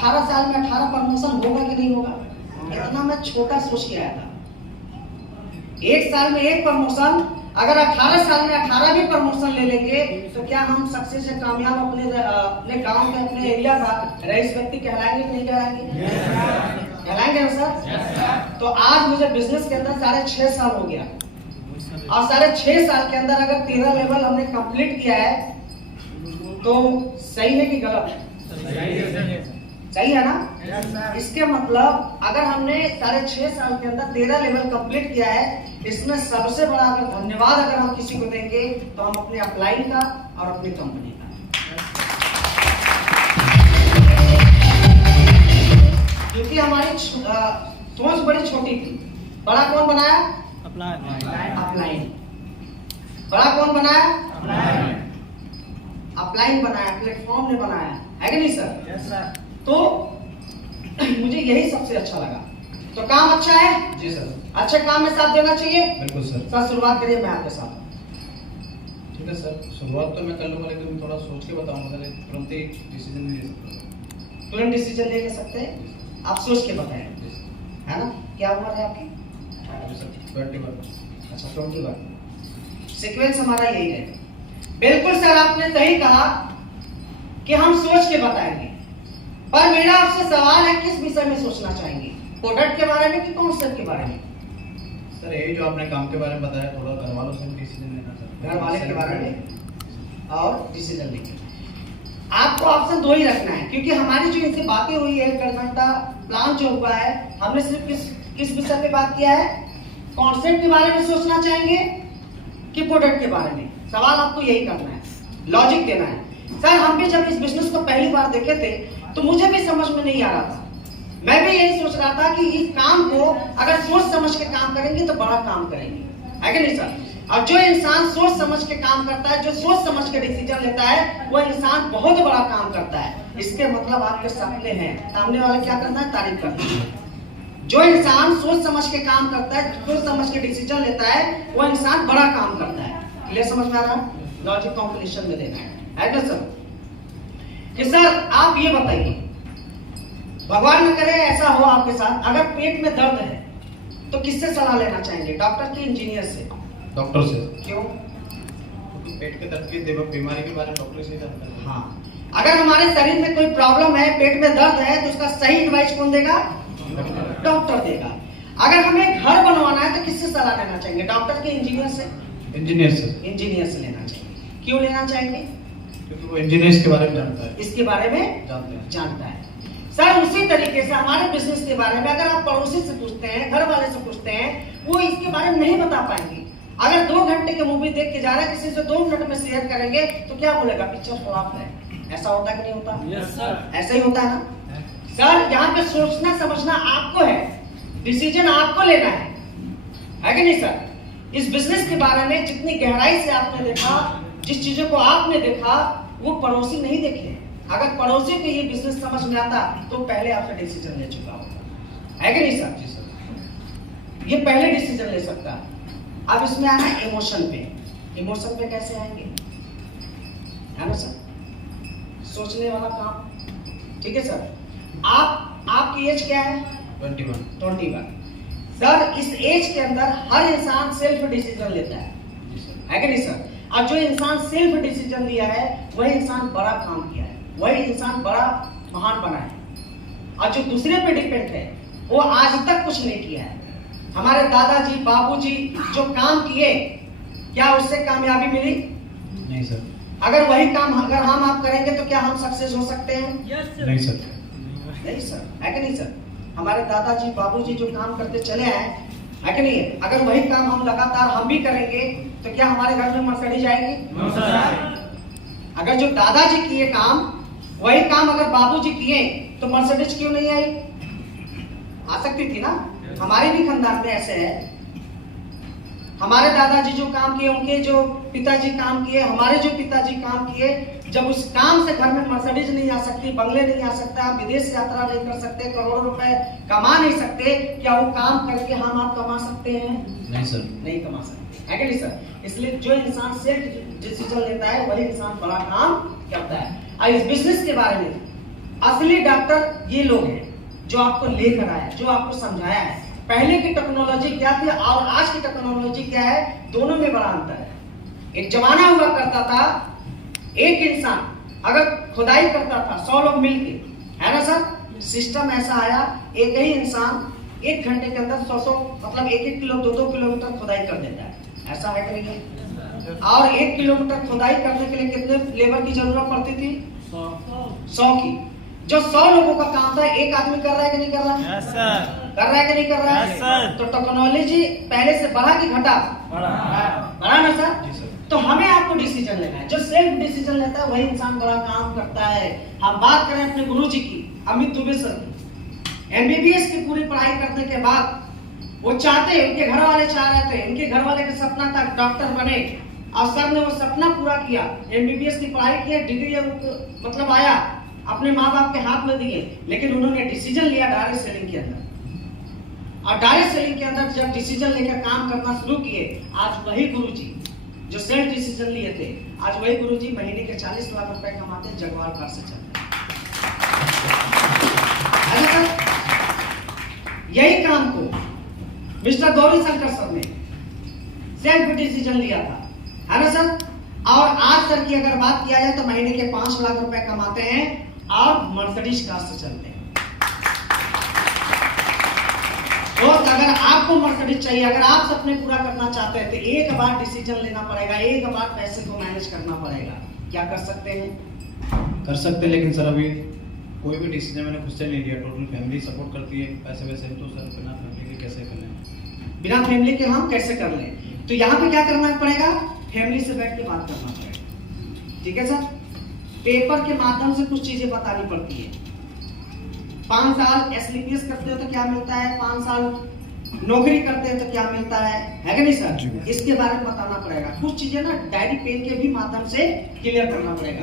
18 साल में 18 प्रमोशन होगा कि नहीं होगा? इतना मैं छोटा सोच के आया था। 1 साल में 1 प्रमोशन, अगर 18 साल में 18 भी प्रमोशन ले लेंगे तो क्या हम सक्सेस से कामयाब अपने गांव में, अपने एरिया का रईस व्यक्ति कहलाएंगे कि नहीं कहलाएंगे? कहलाएंगे ना सर? तो आज मुझे बिजनेस के अंदर 6.5 साल हो गया, और 6.5 साल के अंदर अगर 13 लेवल हमने कंप्लीट किया है तो सही है कि गलत है? सही है ना? इसके मतलब अगर हमने 6.5 साल के अंदर 13 लेवल कंप्लीट किया है, इसमें सबसे बड़ा अगर धन्यवाद अगर हम किसी को देंगे तो हम अपने अपलाइन का और अपनी कंपनी का। क्योंकि हमारी सोच बड़ी छोटी थी। बड़ा कौन बनाया? अपलाइन। बड़ा कौन बनाया? अपलाइन बनाया, प्लेटफॉर्म ने बनाया, है कि नहीं सर? Yes sir. तो मुझे यही सबसे अच्छा लगा। तो काम अच्छा है जी सर, अच्छे काम में साथ देना चाहिए। बिल्कुल सर। सर शुरुआत करिए, मैं आपके साथ। ठीक है सर, शुरुआत तो मैं कर लूंगा, लेकिन थोड़ा सोच के बताऊंगा, तुरंत ही डिसीजन नहीं ले सकता। तुरंत डिसीजन ले सकते हैं आप? सोच के बताएं, है ना? क्या उम्र है आपकी? सर 21। अच्छा 21। सीक्वेंस हमारा यही है। बिल्कुल सर, आपने सही कहा कि हम सोच के बताएंगे, पर मेरा आपसे सवाल है किस विषय में सोचना चाहेंगे? प्रोडक्ट के बारे में कि कॉन्सेप्ट के बारे में? सर यही जो आपने काम के बारे में बताया, थोड़ा घर वालों से डिसीजन लेना सर। घर वाले के बारे में और डिसीजन लेके आपको ऑप्शन 2 ही रखना है, क्योंकि हमारी जो इनसे बातें हुई है, 1 घंटा प्लान जो हुआ है, हमने सिर्फ किस विषय पे बात किया है? कॉन्सेप्ट के बारे में सोचना चाहेंगे कि प्रोडक्ट के बारे में? सवाल आपको यही करना है, लॉजिक देना है। सर हम भी जब इस बिजनेस को पहली बार देखे थे तो मुझे भी समझ में नहीं आ रहा था। मैं भी यही सोच रहा था कि इस काम को अगर सोच समझ के काम करेंगे तो बड़ा काम करेंगे, है कि नहीं सर? और जो इंसान सोच समझ के काम करता है, जो सोच समझ के डिसीजन लेता है, वो इंसान बहुत बड़ा काम करता है। इसके मतलब आपके सपने हैं, सामने वाले क्या करता है? तारीफ करता है। जो इंसान सोच समझ के काम करता है, सोच समझ के डिसीजन लेता है, वो इंसान बड़ा काम करता है। क्लियर समझ में आ रहा है? लॉजिक कॉम्बिनेशन में देना है ना सर? कि सर आप ये बताइए, भगवान न करे ऐसा हो आपके साथ, अगर पेट में दर्द है तो किससे सलाह लेना चाहेंगे? डॉक्टर की, इंजीनियर से? डॉक्टर से। क्यों? क्योंकि पेट के दर्द की बीमारी के बारे में डॉक्टर से जानता है। हाँ, अगर हमारे शरीर में कोई प्रॉब्लम है, पेट में दर्द है, तो उसका सही एडवाइस कौन देगा? डॉक्टर देगा। अगर हमें घर बनवाना है तो किससे सलाह लेना चाहेंगे? डॉक्टर के, इंजीनियर से? इंजीनियर से। इंजीनियर से लेना चाहिए। क्यों लेना चाहेंगे? क्योंकि वो इंजीनियर्स के बारे में जानता है, इसके बारे में जानता है। सर उसी तरीके से हमारे बिजनेस के बारे में अगर आप पड़ोसी से पूछते हैं, घर वाले से पूछते हैं, वो इसके बारे में नहीं बता पाएंगे। अगर 2 घंटे की मूवी देख के जा रहा है, किसी से 2 मिनट में शेयर करेंगे तो क्या बोलेगा? पिक्चर फ्लॉप है। ऐसा होता है कि नहीं होता? Yes sir. ऐसा ही होता है ना सर? यहाँ पे सोचना समझना आपको है, डिसीजन आपको लेना है कि नहीं सर? इस बिजनेस के बारे में जितनी गहराई से आपने देखा, जिस चीजों को आपने देखा, वो पड़ोसी नहीं देखे। अगर पड़ोसी को ये बिजनेस समझ में आता तो पहले आपसे डिसीजन ले चुका होगा, है कि नहीं सर? जी सर। ये पहले डिसीजन ले सकता है। अब इसमें आना इमोशन पे। इमोशन पे कैसे आएंगे, है ना सर? सोचने वाला काम। ठीक है सर। आपकी एज क्या है? 21। सर इस एज के अंदर हर इंसान सेल्फ डिसीजन लेता है कि नहीं सर? और जो इंसान सेल्फ डिसीजन लिया है वही इंसान बड़ा काम किया है, वही इंसान बड़ा महान बना है। और जो दूसरे पे डिपेंड है वो आज तक कुछ नहीं किया है। हमारे दादाजी, बाबूजी जो काम किए, क्या उससे कामयाबी मिली? नहीं सर। अगर वही काम अगर हम आप करेंगे तो क्या हम सक्सेस हो सकते हैं? नहीं सर। नहीं सर, है कि नहीं सर? हमारे दादाजी, बाबूजी जो काम करते चले आए, है कि नहीं? अगर वही काम हम लगातार हम भी करेंगे तो क्या हमारे घर में मर्सिडीज आएगी? No sir. अगर जो दादाजी किए काम, वही काम अगर बाबूजी किए तो मर्सिडीज क्यों नहीं आई? आ सकती थी ना। हमारे भी खानदान में ऐसे है। हमारे दादाजी जो काम किए, उनके जो पिताजी काम किए, हमारे जो पिताजी काम किए, जब उस काम से घर में मर्सिडीज नहीं आ सकती, बंगले नहीं आ सकता, विदेश यात्रा नहीं कर सकते, करोड़ों रुपए कमा नहीं सकते, क्या वो काम करके हम आप कमा सकते हैं? नहीं सर। नहीं कमा सकते, है कि नहीं सर? इसलिए जो इंसान सेल्फ डिसीजन लेता है वही इंसान बड़ा काम करता है। और इस बिजनेस के बारे में असली डॉक्टर ये लोग हैं जो आपको लेकर आया, जो आपको समझाया है। पहले की टेक्नोलॉजी क्या थी और आज की टेक्नोलॉजी क्या है, दोनों में बड़ा अंतर है। एक जमाना हुआ करता था, एक इंसान अगर खुदाई करता था 100 लोग मिलके, है ना सर। सिस्टम ऐसा आया, एक ही इंसान 1 घंटे के अंदर 100 मतलब 1-1 किलो 2-2 किलोमीटर खुदाई कर देता है। ऐसा है कि नहीं? और 1 किलोमीटर खुदाई करने के लिए कितने लेबर की जरूरत पड़ती थी? 100 की। जो 100 लोगों का काम था, एक आदमी कर रहा है कि नहीं कर रहा? Yes sir. कर रहा है कि नहीं कर रहा यस सर। तो टेक्नोलॉजी पहले से बढ़ा कि घटा? बढ़ा ना सर। जी सर। तो हमें आपको डिसीजन लेना है। जो सेल्फ डिसीजन लेता है वही इंसान बड़ा काम करता है। हम बात करें अपने गुरुजी की, अमित दुबे सर की। एमबीबीएस की पूरी पढ़ाई करने के बाद वो चाहते, उनके घर वाले चाह रहे थे, उनके घर वाले का सपना था डॉक्टर बने, और सर ने वो सपना पूरा किया। एमबीबीएस की पढ़ाई की, डिग्री मतलब आया, अपने माँ बाप के हाथ में दिए, लेकिन उन्होंने डिसीजन लिया डायरेक्ट सेलिंग के अंदर। और डायरेक्ट सेलिंग के अंदर जब डिसीजन लेकर काम करना शुरू किए, आज वही गुरुजी जो सेल्फ डिसीजन लिए थे, आज वही गुरुजी महीने के 40 लाख रुपए कमाते, जगवाल कार से चलते। यही काम को मिस्टर गौरी शंकर सर ने सेल्फ डिसीजन लिया था, है ना सर। और आज सर की अगर बात किया जाए तो महीने के 5 लाख रुपए कमाते हैं और मर्सिडीज कार से चलते हैं। तो अगर आपको मर्सिडीज चाहिए, अगर आप सपने पूरा करना चाहते हैं, तो एक बार डिसीजन लेना पड़ेगा, एक बार पैसे को मैनेज करना पड़ेगा। क्या कर सकते हैं? कर सकते हैं, लेकिन सर अभी कोई भी डिसीजन मैंने खुद से नहीं लिया। टोटल फैमिली सपोर्ट करती है, पैसे वैसे, तो सर बिना फैमिली के कैसे कर लें? बिना फैमिली के हम कैसे कर लें? तो यहाँ पे क्या करना पड़ेगा? फैमिली से बैठ के बात करना पड़ेगा। ठीक है सर। पेपर के माध्यम से कुछ चीजें बतानी पड़ती है। 5 साल एसलीपीएस करते हो तो क्या मिलता है, 5 साल नौकरी करते हैं तो क्या मिलता है कि नहीं सर? इसके बारे में बताना पड़ेगा। कुछ चीजें ना डायरी पेन के भी माध्यम से क्लियर करना पड़ेगा।